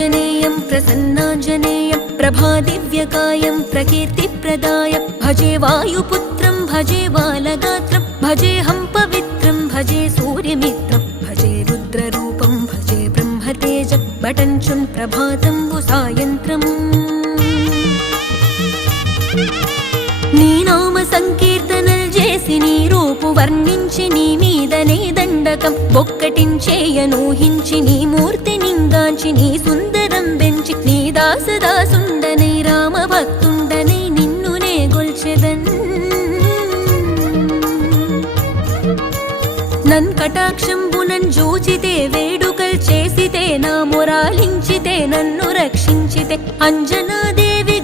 प्रसन्नाञ्जनेयं प्रसन्नाञ्जनेयं प्रभादिव्यकायं प्रकीर्तिप्रदाय भजे वायुपुत्रं भजे बालगात्रं भजेऽहं पवित्रं भजे सूर्यमित्रं भजे रुद्ररूपं भजे ब्रह्मतेज बटञ्चुन् प्रभातं सायन्त्रम् నీ నామ సంకీర్తనలు చేసి నీ రూపు వర్ణించి నీ మీదనే దండకం ఒక్కటించేయనూహించి నీ మూర్తి నింగాంచి నీ సుందరం పెంచి నీ దాసదాసుండనై రామ భక్తుండనై నిన్నునే గొల్చెదన్ నన్ కటాక్షంబునన్ జూచితే వేడుకల్ చేసితే నా మొరాలించితే నన్ను రక్షించితే అంజనాదేవి